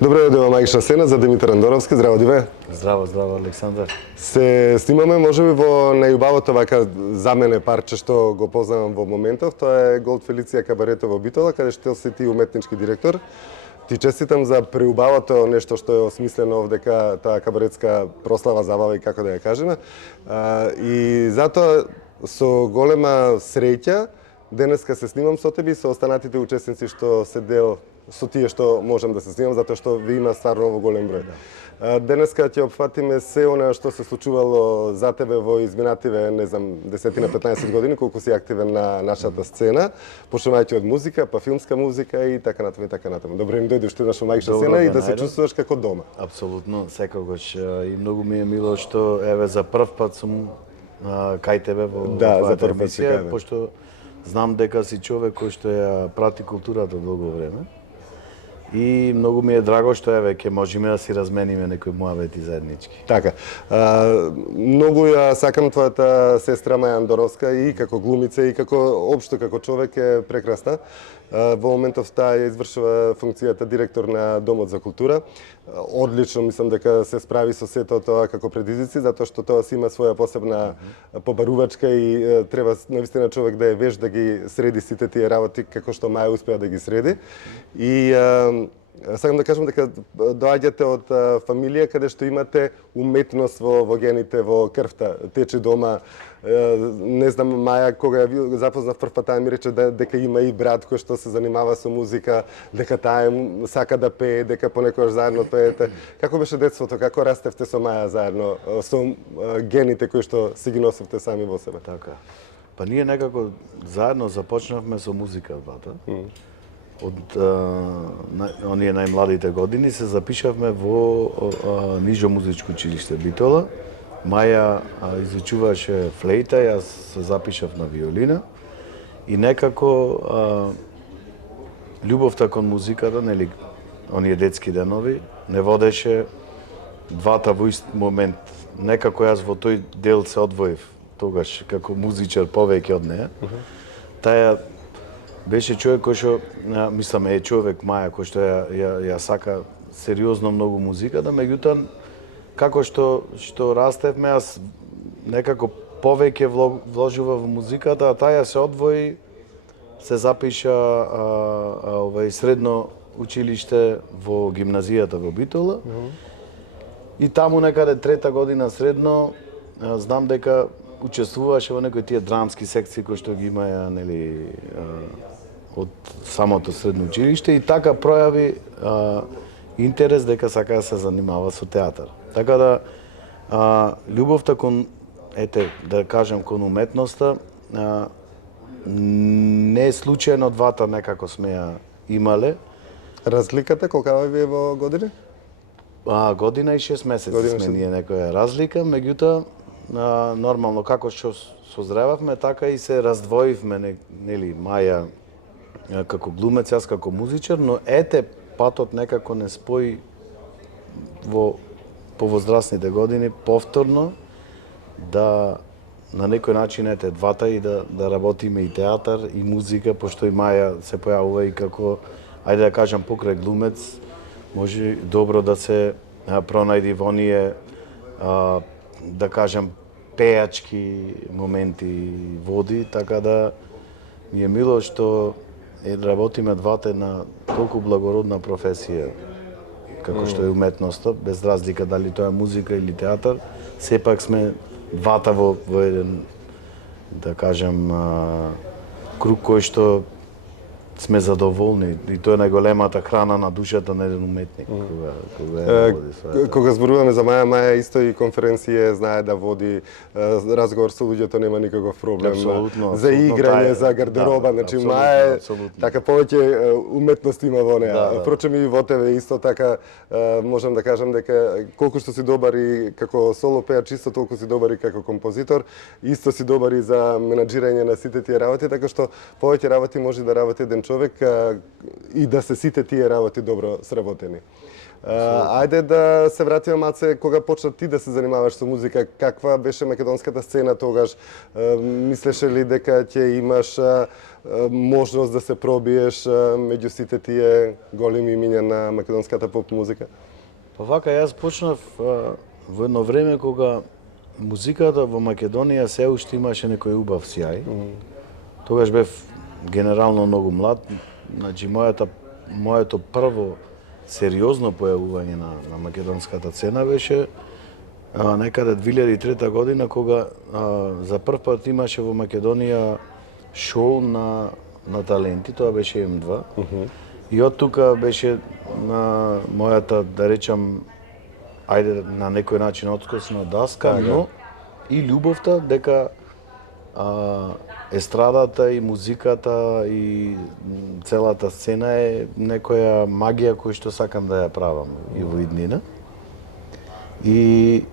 Добро дојде во Магична сцена за Димитар Андоровски. Здраво, Диве. Здраво, здраво, Александар. Се снимаме можеби во најубавото вака за мене парче што го познавам во моментов. Тоа е Голд Фелиција кабарето во Битола, каде што си ти уметнички директор. Ти честитам за преубавото нешто што е осмислено овдека, таа кабаретска прослава, забава и како да ја кажеме. И затоа со голема среќа денеска се снимам со тебе и со останатите учесници што се дел со тие што можам да се снимам, затоа што ви има стварно во голем број. Денеска ќе опфатиме се она што се случувало за тебе во изминативе, не знам, 10-15 години, колку си активен на нашата сцена, почнувајќи од музика, па филмска музика и така натаму и така натаму. Добре им дојдеш ти наша Магична сцена и да се чувствуваш како дома. Апсолутно, секогаш. И многу ми е мило што еве за прв пат сум кај тебе во оваа емисија, пошто знам дека си човек кој што ја прати културата долго време. И многу ми е драго што еве ќе можеме да си размениме некои муавети заеднички. Така. Многу ја сакам твојата сестра Маја Андоровска и како глумица и како општо како човек е прекрасна. Во моментов таа ја извршува функцијата директор на Домот за култура. Одлично мислам дека се справи со сето тоа како предизвици, затоа што тоа си има своја посебна побарувачка и треба навистина човек да е вежд да ги среди сите тие работи како што Маја успеа да ги среди. И сакам да кажам дека доаѓате од фамилија каде што имате уметност во гените, во крвта, тече дома. Не знам, Маја, кога ја запознав прв пат, таа ми рече дека има и брат кој што се занимава со музика, дека таа сака да пее, дека понекогаш заедно пеете. Како беше детството? Како растевте со Маја заедно, со гените кои што си ги носевте сами во себе? Така. Па ние некако заедно започнавме со музика двата. Од оние најмладите години се запишавме во Нижо музичко училиште Битола. Маја изучуваше флейта, јас се запишав на виолина и некако љубовта кон музиката, нели, оние детски денови, не водеше двата во ист момент. Некако јас во тој дел се одвоив тогаш како музичар повеќе од неа. Таа беше човек кој што, мислам, е човек Маја кој што ја сака сериозно многу музиката, меѓутоа како што растевме, аз некако повеќе вложува во музиката, а таа се одвои, се запиша средно училиште во гимназијата во Битола. И таму некаде трета година средно, знам дека учествуваше во некои тие драмски секции кои што ги имаја, нели, од самото средно училиште и така пројави интерес дека сака да се занимава со театар. Така да љубовта кон, да кажем, кон уметноста не е случајно, двата некако сме ја имале. Разликата колкава ви е во години? Година и 6 месеци сме ние некоја разлика, меѓутоа нормално како што созревавме, така и се раздвоивме, нели, Маја како глумец, јас како музичар, но патот некако не спои во повозрастните години повторно да на некој начин двата и да работиме и театар и музика, пошто и Маја се појавува и како, ајде да кажам, покрај глумец, може добро да се пронајди во оние, да кажам, пејачки моменти води, така да ми е мило што работиме двата на толку благородна професија како што е уметноста, без разлика дали тоа е музика или театар, сепак сме двата во еден, да кажем, круг кој што сме задоволни и тоа е најголемата храна на душата на еден уметник кога зборуваме за Маја, Маја исто и конференција знае да води разговор со луѓето, нема никаков проблем. За играње, за гардероба, значи Маја така повеќе уметност има во неа. Впрочем и во тебе исто така можам да кажам дека колку што си добар и како соло пејач, исто толку си добар и како композитор, исто си добар и за менаџирање на сите тие работи, така што повеќе работи може да работи еден човек и да се сите тие работи добро сработени. Ајде да се вратиме маце кога почна ти да се занимаваш со музика, каква беше македонската сцена тогаш? Мислеше ли дека ќе имаш можност да се пробиеш меѓу сите тие големи имиња на македонската поп музика? Па вака, јас почнав во едно време кога музиката во Македонија се уште имаше некој убав сјај. Тогаш бев генерално многу млад, значи моето прво сериозно појавување на македонската сцена беше некаде 2003 година кога за прв пат имаше во Македонија шоу на таленти, тоа беше М2. И од тука беше на мојата, да речам, ајде на некој начин откосна даска, но и љубовта дека естрадата и музиката и целата сцена е некоја магија која што сакам да ја правам и во иднина. И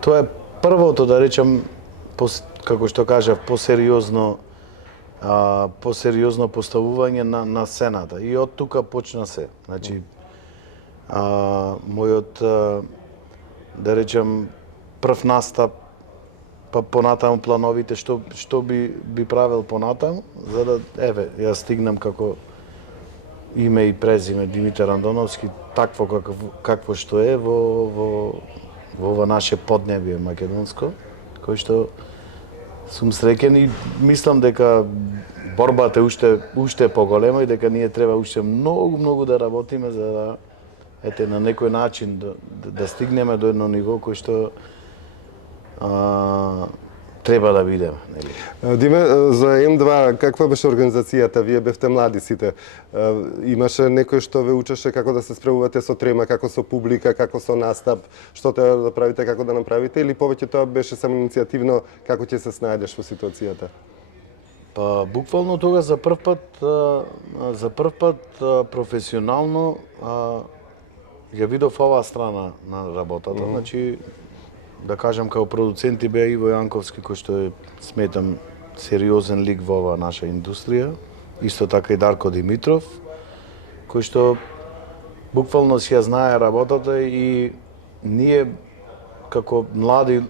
тоа е првото, да речам, како што кажав, посериозно поставување на сцената. И од тука почна се. Значи, мојот, да речем, прв настап, па понатаму плановите што би правел понатаму, за да јас стигнам како име и презиме Димитар Андоновски, такво какво што е во ова наше поднебие македонско, кој што сум среќен и мислам дека борбата уште е поголема и дека ние треба уште многу да работиме за да на некој начин да стигнеме до едно ниво кој што треба да бидеме, нели? Диме, за М2 каква беше организацијата? Вие бевте млади сите. Имаше некој што ве учеше како да се справувате со трема, како со публика, како со настап, што треба да правите, како да направите, или повеќе тоа беше само иницијативно, како ќе се снајдеш во ситуацијата? Па буквално тога за прв пат професионално ја видов оваа страна на работата. Значи, да кажам, као продуценти беа Иво Јанковски, кој што е, сметам, сериозен лик во оваа наша индустрија. Исто така и Дарко Димитров, кој што буквално си ја знае работата и ние како млади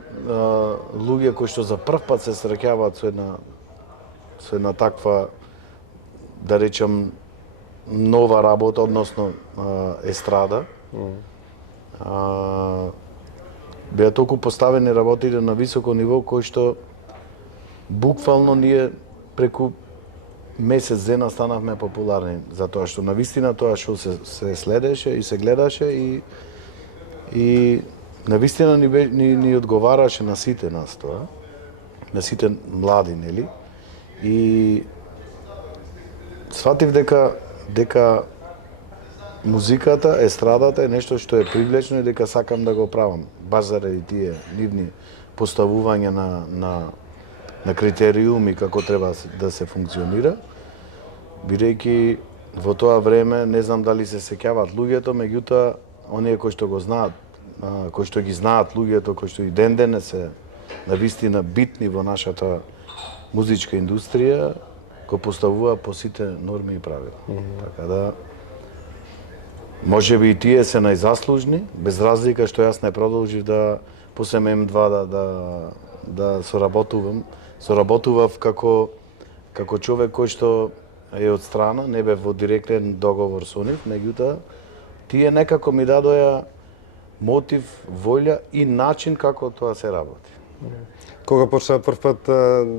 луѓе кои што за прв пат се среќаваат со една таква, да речам, нова работа, односно естрада. Беа толку поставени работите на високо ниво кој што буквално ние преку месец дена станавме популарни, затоа што навистина тоа што се следеше и се гледаше и навистина ни одговараше на сите нас тоа, на сите млади, нели? И сватив дека музиката, естрадата е нешто што е привлечно и дека сакам да го правам, баш заради тие нивни поставување на критериуми како треба да се функционира, бидејќи во тоа време, не знам дали се сеќаваат луѓето, меѓутоа, оние кои што го знаат, кои што ги знаат луѓето, кои што и ден се навистина битни во нашата музичка индустрија, го поставува по сите норми и правила. Така да, можеби и тие се најзаслужни, без разлика што јас не продолжив да после М2 да соработувам. Соработував како човек кој што е од страна, не бев во директен договор со нив, меѓутоа тие некако ми дадоа мотив, волја и начин како тоа се работи. Кога почна прв пат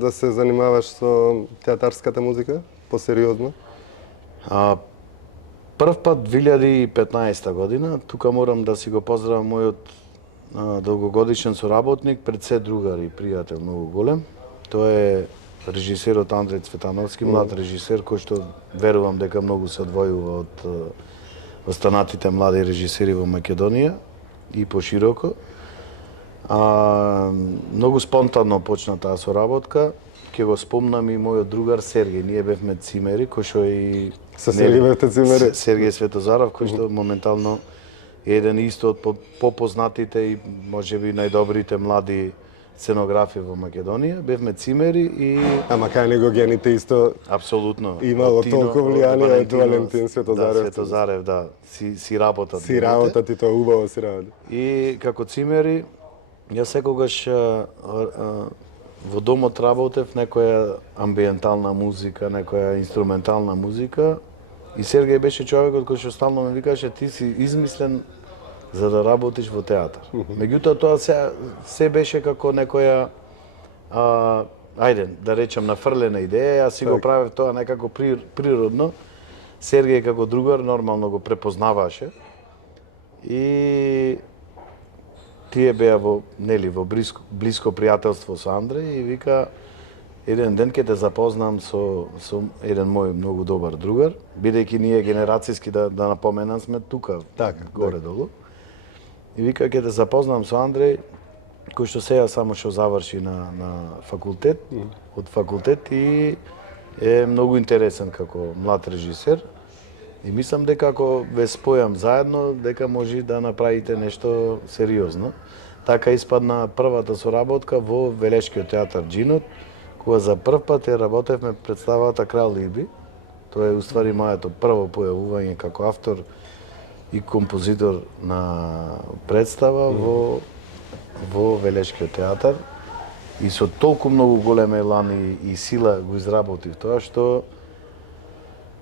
да се занимаваш со театарската музика, посериозно? Прв пат 2015 година, тука морам да си го поздравам мојот долгогодишен соработник, пред се другар и пријател многу голем. Тој е режисерот Андреј Цветановски, млад режисер кој што верувам дека многу се одвојува од останатите млади режисери во Македонија и пошироко. Многу спонтанно почна таа соработка. Ќе го спомнам и мојот другар Сергеј. Ние бевме цимери, кој што и Со Сергеј бевте цимери? Сергеј Светозаров, кој што моментално е еден исто од попознатите и можеби најдобрите млади сценографија во Македонија, бевме цимери и Ама кај него гените исто апсолутно имало од Тино, толку од влијание од Валентин Светозарев. Да, Светозарев, да, си работат. Си работат и тоа убаво си работат. И како цимери, јас секогаш во домот работев некоја амбиентална музика, некоја инструментална музика. И Сергеј беше човекот кој што стално ме викаше ти си измислен за да работиш во театар. Меѓутоа тоа се беше како некоја ајде да речем нафрлена идеја, јас си го правев тоа некако природно. Сергеј како другар нормално го препознаваше. И тие беа во блиско пријателство со Андреј и вика еден ден ќе те запознам со еден мој многу добар другар, бидејќи ние генерацијски да напоменам сме тука, Така, горе-долу. И вика ќе те запознам со Андреј, кој што сега само што заврши на факултет, од факултет и е многу интересен како млад режисер. И мислам дека ако ве спојам заедно, дека може да направите нешто сериозно. Така испадна првата соработка во Велешкиот театар Джинот, кога за прв пат работевме представата Крал Либи. Тоа е уствари моето прво појавување како автор и композитор на представа во Велешкиот театар. И со толку многу голем елан и сила го изработив тоа што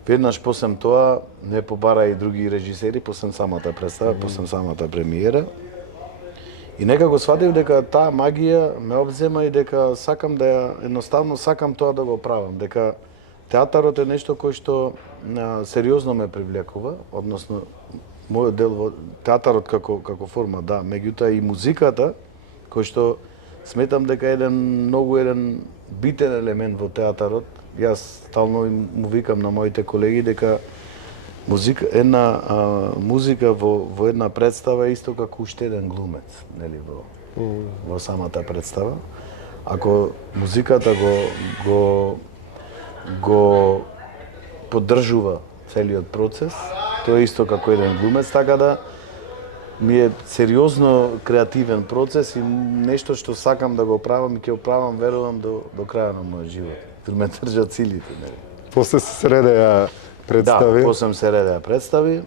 веднаш посем тоа не побара и други режисери, посем самата представа, посем самата премиера. И некако сватив дека таа магија ме обзема и дека сакам да едноставно сакам тоа да го правам, дека театарот е нешто кој што сериозно ме привлекува, односно мојот дел во театарот како форма, да, меѓутоа и музиката кој што сметам дека е еден битен елемент во театарот. Јас стално му викам на моите колеги дека музика во една представа е исто како уште еден глумец, нели во самата представа. Ако музиката го поддржува целиот процес, тоа е исто како еден глумец, така да ми е сериозно креативен процес и нешто што сакам да го правам и ќе го правам, верувам, до крај на мојот живот. Дали ме држат силите, нели? После се средеја представи. Да, после се редеа представи.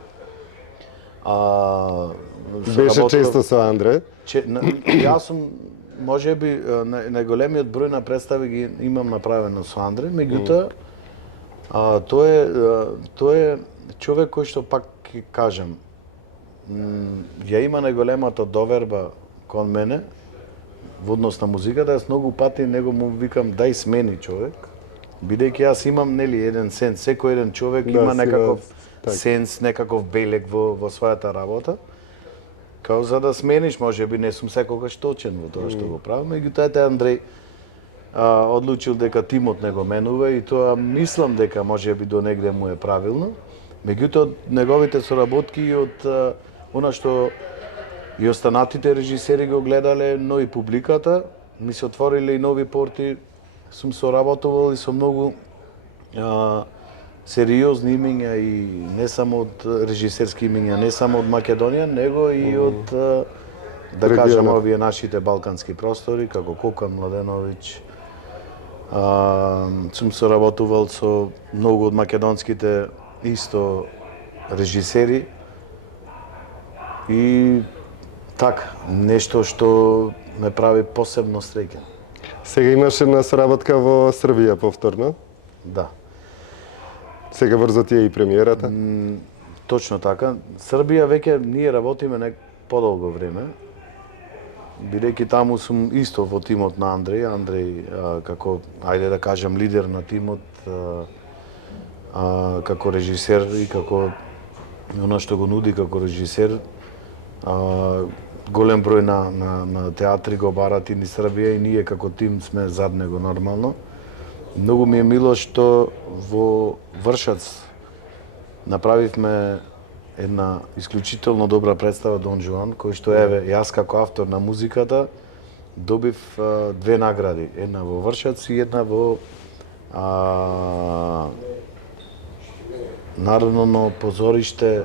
Беше често со Андре. Јас сум можеби најголемиот број на представи ги имам направено со Андре, меѓутоа тој е човек кој што пак ќе кажам ја има најголемата доверба кон мене во однос на музиката. Јас многу пати него му викам дај смени човек, бидејќи јас имам нели еден сенс, секој еден човек има некаков сенс, некаков белег во својата работа. Као за да смениш, можеби не сум секогаш точен во тоа што го правам, меѓутоа Андреј одлучил дека тимот не го менува и тоа мислам дека можеби до негде му е правилно. Меѓутоа неговите соработки и од она што и останатите режисери го гледале, но и публиката ми се отвориле и нови порти. Сум соработувал и со многу сериозни имиња и не само од режисерски имиња, не само од Македонија, него и од да кажам овие нашите балкански простори, како Кокан Младеновиќ. Сум соработувал со многу од македонските исто режисери и така, нешто што ме прави посебно среќен. Сега имаш една соработка во Србија повторно? Да. Сега брзо ти е и премиерата? Точно така. Србија веќе ние работиме подолго време, бидејќи таму сум исто во тимот на Андреј. Андреј како, ајде да кажам, лидер на тимот, како режисер и како оно што го нуди како режисер. Голем број на театри го барат и ни Србија и ние како тим сме зад него нормално. Многу ми е мило што во Вршац направивме една исклучително добра представа Дон Жуан, кој што еве јас како автор на музиката добив две награди, една во Вршац и една во Народно позориште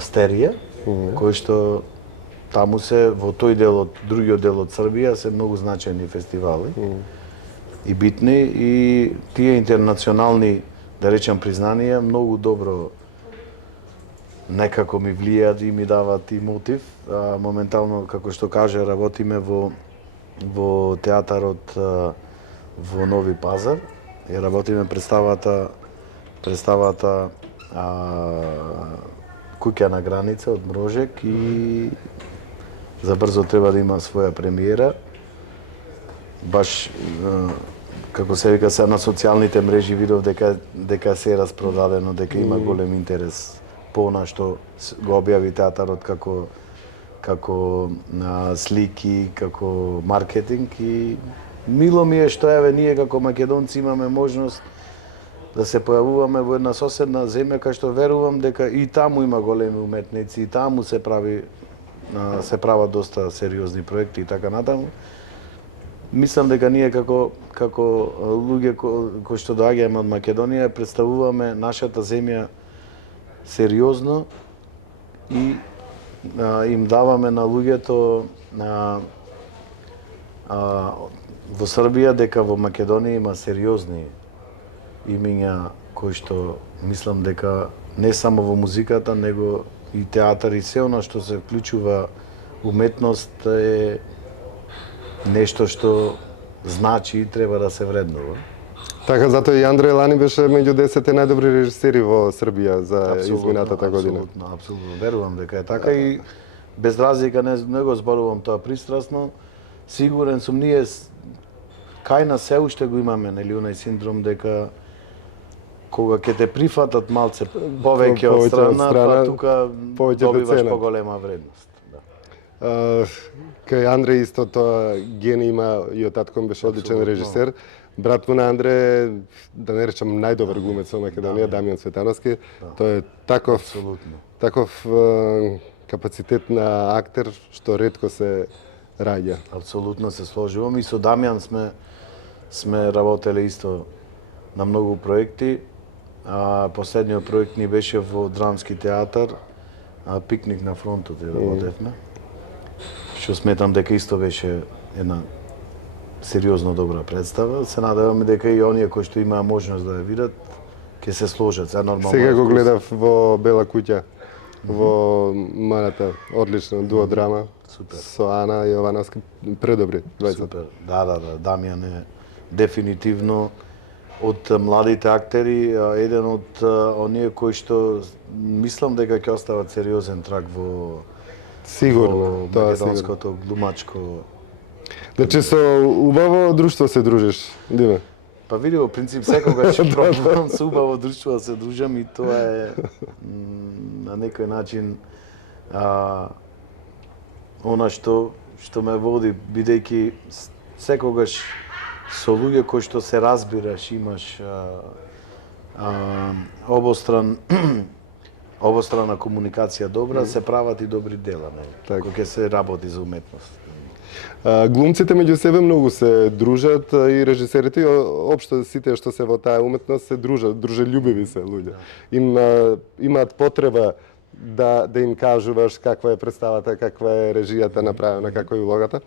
Стерија, кој што таму се во тој дел од другиот дел од Србија се многу значајни фестивали и битни и тие интернационални, да речам, признанија многу добро некако ми влијаат и ми даваат и мотив. Моментално, како што каже, работиме во театарот во Нови Пазар и работиме представата Куќа на граница од Мрожек и забрзо треба да има своја премиера. Баш како се вика се на социјалните мрежи видов дека се е распродадено, дека има голем интерес по она што го објави театарот како слики, како маркетинг и мило ми е што еве ние како македонци имаме можност да се појавуваме во една соседна земја кај што верувам дека и таму има големи уметници, и таму се прават доста сериозни проекти и така натаму. Мислам дека ние како луѓе кои што доаѓаме од Македонија представуваме нашата земја сериозно и им даваме на луѓето во Србија дека во Македонија има сериозни имиња кои што мислам дека не само во музиката, него и театар и се она што се вклучува уметност е нешто што значи и треба да се вреднува. Така, затоа и Андреј Лани беше меѓу 10 најдобри режисери во Србија за изминатата година. Апсолутно, верувам дека е така и без разлика не го зборувам тоа пристрасно. Сигурен сум ние кај нас се уште го имаме, нели, онај синдром дека кога ќе те прифатат малце повеќе од страна, па тука добиваш поголема вредност. Кај Андре исто тоа ген има и од татко ми беше одличен режисер. Брат му на Андре, да не речам најдобар глумец во Македонија, Дамјан Цветановски. Тој е таков капацитет на актер што ретко се раѓа. Апсолутно се сложувам и со Дамјан сме работеле исто на многу проекти. Последниот проект ни беше во Драмски театар, Пикник на фронтот работевме. Што сметам дека исто беше една сериозно добра представа. Се надеваме дека и оние кои што имаа можност да ја видат, ќе се сложат. Сега го гледав во Бела куќа, во Маната, одлично, дуодрама. Супер. Со Ана Јовановска, предобри двајца. Супер, да, Дамјан е дефинитивно од младите актери, еден од оние кои што мислам дека ќе остават сериозен траг во Сигурно, тоа македонското глумачко. Значи со убаво друштво се дружиш, Диме? Па види, во принцип секогаш пробувам со убаво друштво да се дружам и тоа е на некој начин она што ме води, бидејќи секогаш со луѓе кои што се разбираш, имаш обострана комуникација добра, се прават и добри дела, кога ќе се работи за уметност. Глумците меѓу себе многу се дружат и режисерите и општо сите што се во таа уметност се дружат, дружелюбиви се луѓе. Имаат потреба да им кажуваш каква е представата, каква е режијата направена, каква е улогата.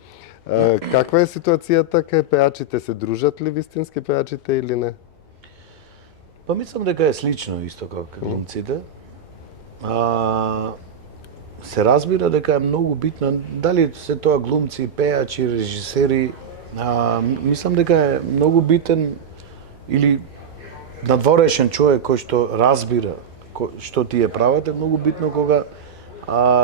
Каква е ситуацијата кај пеачите? Се дружат ли вистински пеачите или не? Па мислам дека е слично исто како глумците. Се разбира дека е многу битно, дали се тоа глумци, пеачи, режисери, мислам дека е многу битен или надворешен човек кој што разбира што тие прават, е многу битно кога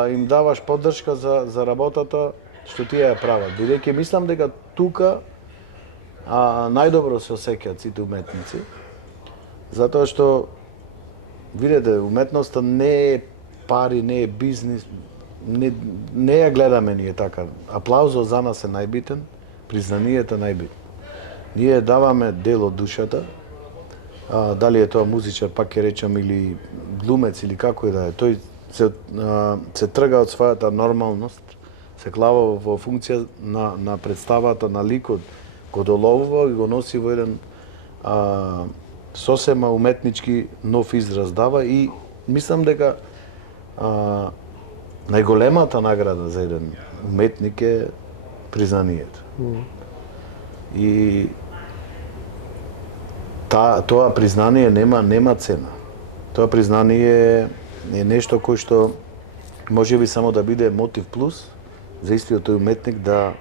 им даваш поддршка за работата што тие ја прават. Бидејќи мислам дека тука најдобро се осеќаат сите уметници, затоа што видете, уметноста не е пари, не е бизнис, не ја гледаме ние така. Аплаузот за нас е најбитен, признанието најбитно. Ние даваме дел од душата, дали е тоа музичар, пак ќе речам, или глумец, или како и да е. Тој се трга од својата нормалност, се клава во функција на представата, на ликот, го доловува и го носи во еден сосема уметнички нов израз дава и мислам дека најголемата награда за еден уметник е признанието. И тоа признание нема цена. Тоа признание е нешто кој што може би само да биде мотив плюс за истиот тој уметник да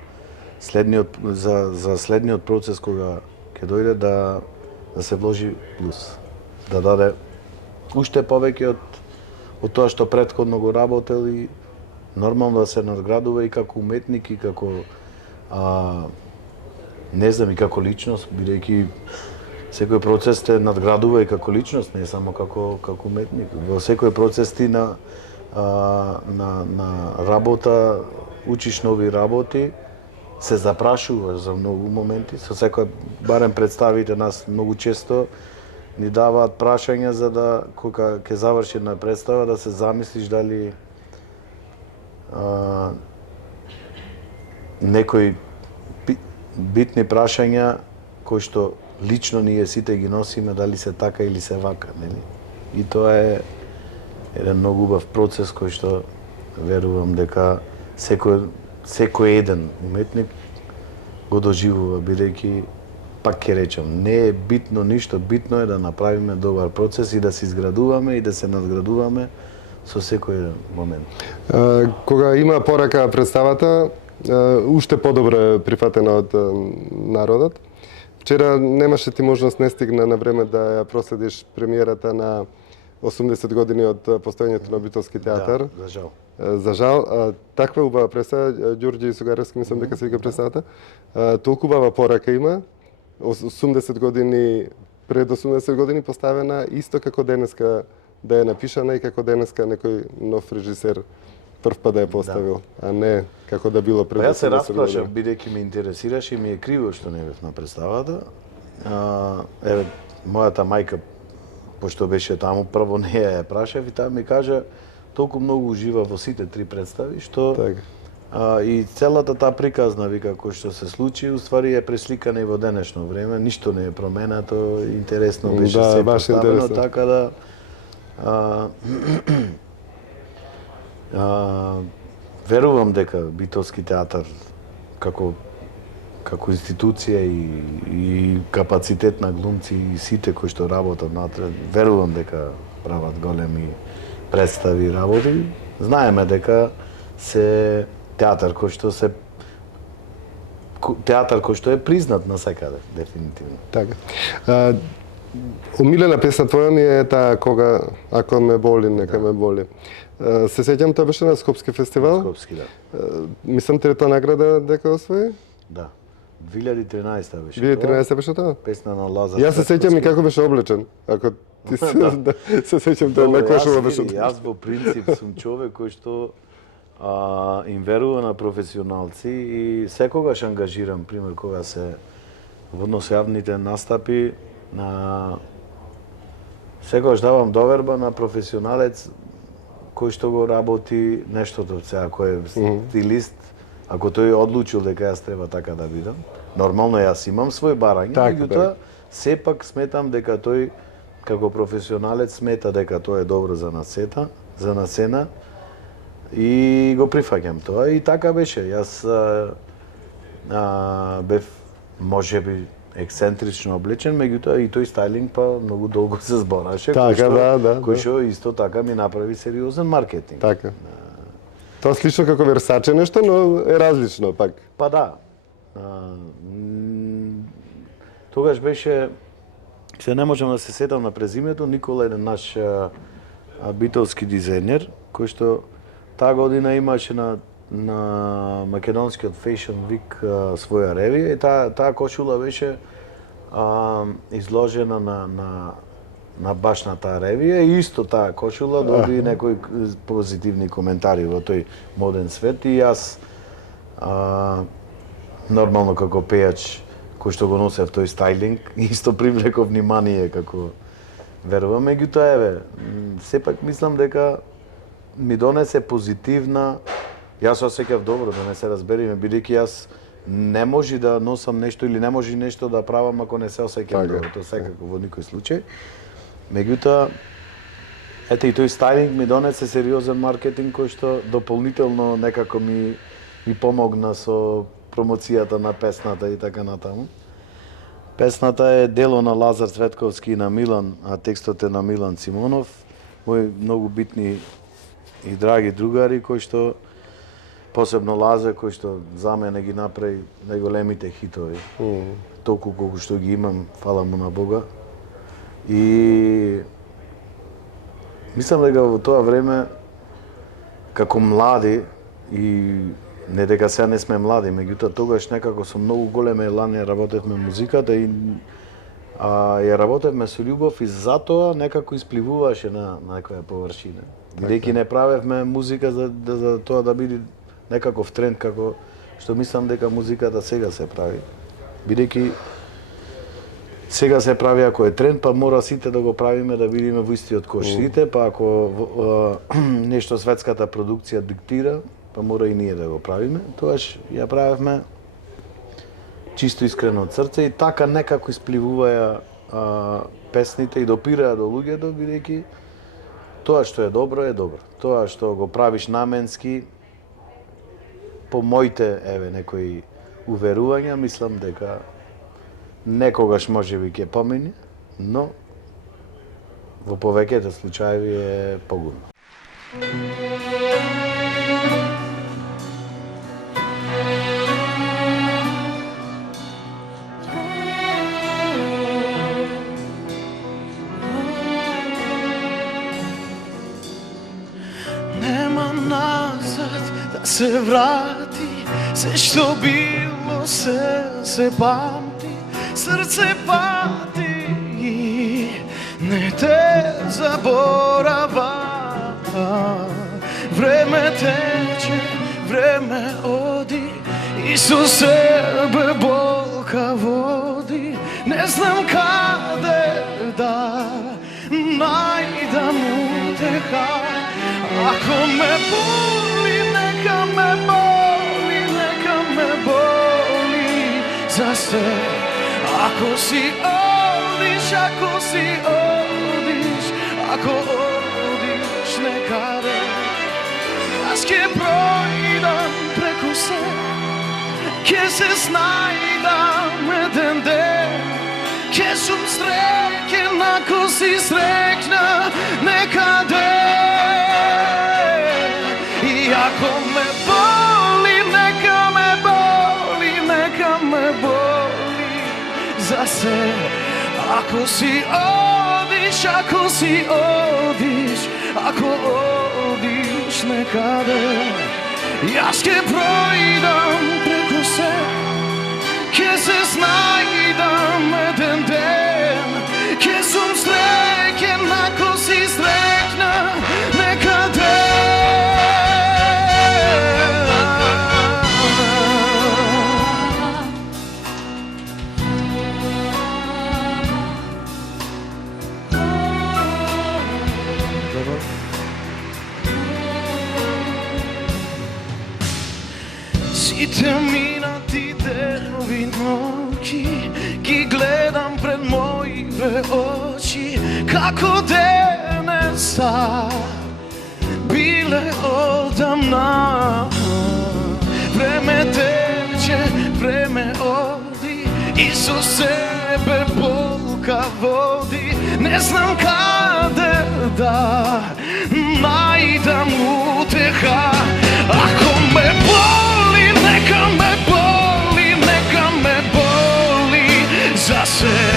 за следниот процес кога ќе дојде да се вложи плюс, да даде уште повеќе од тоа што претходно го работел и нормално да се надградува и како уметник и како не знам и како личност, бидејќи секој процес те надградува и како личност, не само како уметник. Во секој процес ти на работа учиш нови работи, се запрашуваш за многу моменти, со секој, барем представите нас многу често ни даваат прашања за да кога ќе заврши една представа да се замислиш дали некои битни прашања кои што лично ние сите ги носиме, дали се така или се вака, нели? И тоа е еден многу убав процес кој што верувам дека секој еден уметник го доживува, бидејќи пак ќе речам, не е битно ништо, битно е да направиме добар процес и да се изградуваме и да се надградуваме со секој еден момент. Кога има порака представата, уште подобро е прифатена од народот. Вчера немаше ти можност, не стигна на време да ја проследиш премиерата на 80 години од постојањето на Битолски театар. Да, за жал. За жал, таква убава представа, Ѓорѓе Сугаревски мислам дека се вика представата, толку убава порака има, 80 години, пред 80 години поставена исто како денеска да е напишана и како денеска некој нов режисер прв пат да ја поставил, а не како да било пред 80 години. Јас се расплашав, бидејќи ме интересираше и ми е криво што не бев на представата. Еве, мојата мајка, пошто беше таму, прво не ја прашав и таа ми кажа толку многу ужива во сите три представи, што и целата таа приказна, вика, кој што се случи, уствари е пресликана и во денешно време, ништо не е променато, интересно беше се поставено, така да верувам дека Битолски театар како институција и капацитет на глумци и сите кои што работат натре, верувам дека прават големи представи и работи. Знаеме дека се театар кој што е признат насекаде, дефинитивно. Така. Омилена песна твоја ми е таа кога ако ме боли, нека ме боли. Се сеќам, тоа беше на Скопски фестивал. Скопски, да. Мислам трета награда дека освои? Да. 2013 беше. 2013 беше тоа? Песна на Лазар. Јас се сеќам и како беше облечен. Ако ти се сеќам тоа на кошула беше. Јас во принцип сум човек кој што им верува на професионалци и секогаш ангажирам, пример кога се во јавните настапи, секогаш давам доверба на професионалец кој што го работи нештото, ако е стилист, ако тој одлучил дека јас треба така да бидам, нормално јас имам свој барања, меѓутоа сепак сметам дека тој како професионалец смета дека тоа е добро за насцена и го прифаќам тоа и така беше. Јас бев можеби ексцентрично облечен, меѓутоа и тој стайлинг па многу долго се збораше, кој што исто така ми направи сериозен маркетинг. Така. Тоа слично како Версаче нешто, но е различно пак. Па да. Тогаш беше, се не можам да се сетам на презимето, Никола еден наш битолски дизајнер, кој што таа година имаше на македонскиот Fashion Week своја ревија и таа кошула беше изложена на баш на таа ревија и исто таа кошула доби некои позитивни коментари во тој моден свет и јас нормално како пејач кој што го носев тој стайлинг исто привлеков внимание како верувам, меѓутоа еве сепак мислам дека ми донесе позитивна. Јас се осеќав добро, да не се разбериме, бидејќи јас не може да носам нешто или не може нешто да правам ако не се осеќам добро, тоа секако во никој случај. Меѓутоа Ете и тој стайлинг ми донесе сериозен маркетинг кој што дополнително некако ми помогна со промоцијата на песната и така натаму. Песната е дело на Лазар Цветковски и на Милан, а текстот е на Милан Симонов, мои многу битни и драги другари кои што посебно Лазар кој што за мене ги направи најголемите хитови. Толку колку што ги имам, фала му на Бога. И мислам дека во тоа време како млади и не дека сега не сме млади, меѓутоа тогаш некако со многу голема еланија работевме музиката и ја работевме со љубов и затоа некако испливуваше на некоја површина. Бидејќи не правевме музика за тоа да биде некаков тренд како што мислам дека музиката сега се прави. Бидејќи сега се прави ако е тренд, па мора сите да го правиме да бидеме во истиот кош. Сите, па ако нешто светската продукција диктира, па мора и ние да го правиме. Тоаш ја правевме чисто искрено од срце и така некако испливуваја песните и допираја до луѓето, бидејќи тоа што е добро е добро. Тоа што го правиш наменски, по моите некои уверувања, мислам дека некогаш можеби ќе помине, но во повеќето случаи е погубно. Нема назад да се врати, се што било се памти, срце пати и не те заборава. Време тече, време оди и со себе болка води. Не знам каде да најдам утеха. Ако ме боли, нека ме боли, нека ме боли за се. Ако си одиш, ако си одиш, ако одиш некаде, јас ќе пројдам преку се, ќе се снајдам еден ден, ќе сум среќен ако си среќна некаде. И ако ме боли, нека ме боли, нека ме боли за се. Ако си одиш, ако си одиш, ако одиш некаде, јас ќе пројдам преку се, ќе се снајдам еден ден, ќе сум среќен ако си среќна некаде. Сите минати денови ноќи ги гледам пред моите очи, како денеса биле одамна. Време тече, време оди и со себе болка води. Не знам каде да најдам утеха. Ако ме боли, нека ме боли, нека ме боли за се.